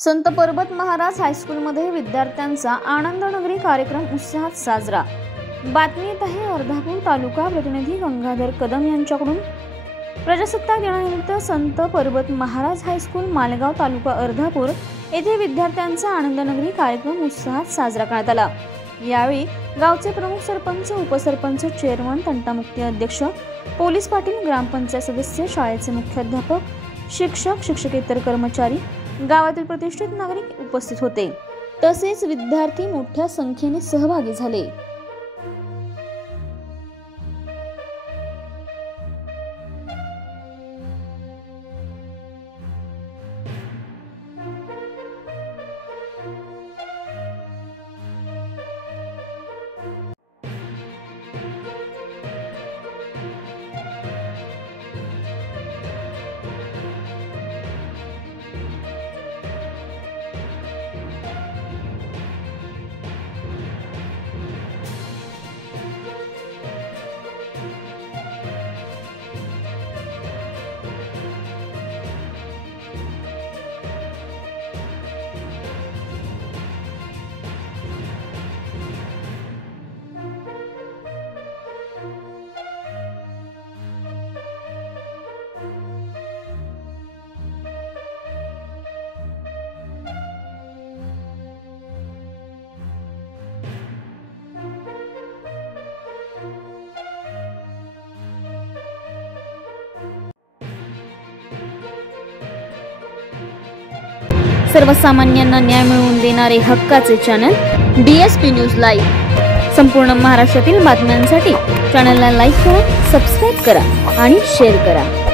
संत पर्वत महाराज हायस्कूलमध्ये विद्यार्थ्यांचा आनंदनगरी कार्यक्रम उत्साहात साजरा। बातमी येत आहे अर्धापूर तालुका प्रतिनिधी गंगाधर कदम यांच्याकडून। प्रजासत्ताक दिनानिमित्त संत पर्वत महाराज हायस्कूल मालेगाव तालुका अर्धापूर येथे विद्यार्थ्यांचा आनंदनगरी कार्यक्रम उत्साहात साजरा करण्यात आला। यावेळी गावचे प्रमुख सरपंच, उपसरपंच, चेअरमन, तंटामुक्ती अध्यक्ष, पोलीस पाटील, ग्रामपंचायत सदस्य, शाळेचे मुख्याध्यापक, शिक्षक, शिक्षकेतर कर्मचारी, गावातील प्रतिष्ठित नागरिक उपस्थित होते। तसेच विद्यार्थी मोठ्या संख्येने सहभागी झाले। सर्वसामान्यांना न्याय मिळवून देणारे हक्काचे चॅनल DSP न्यूज लाईव्ह। संपूर्ण महाराष्ट्रातील बातम्यांसाठी चॅनलला लाईक करा, सबस्क्राइब करा आणि शेअर करा।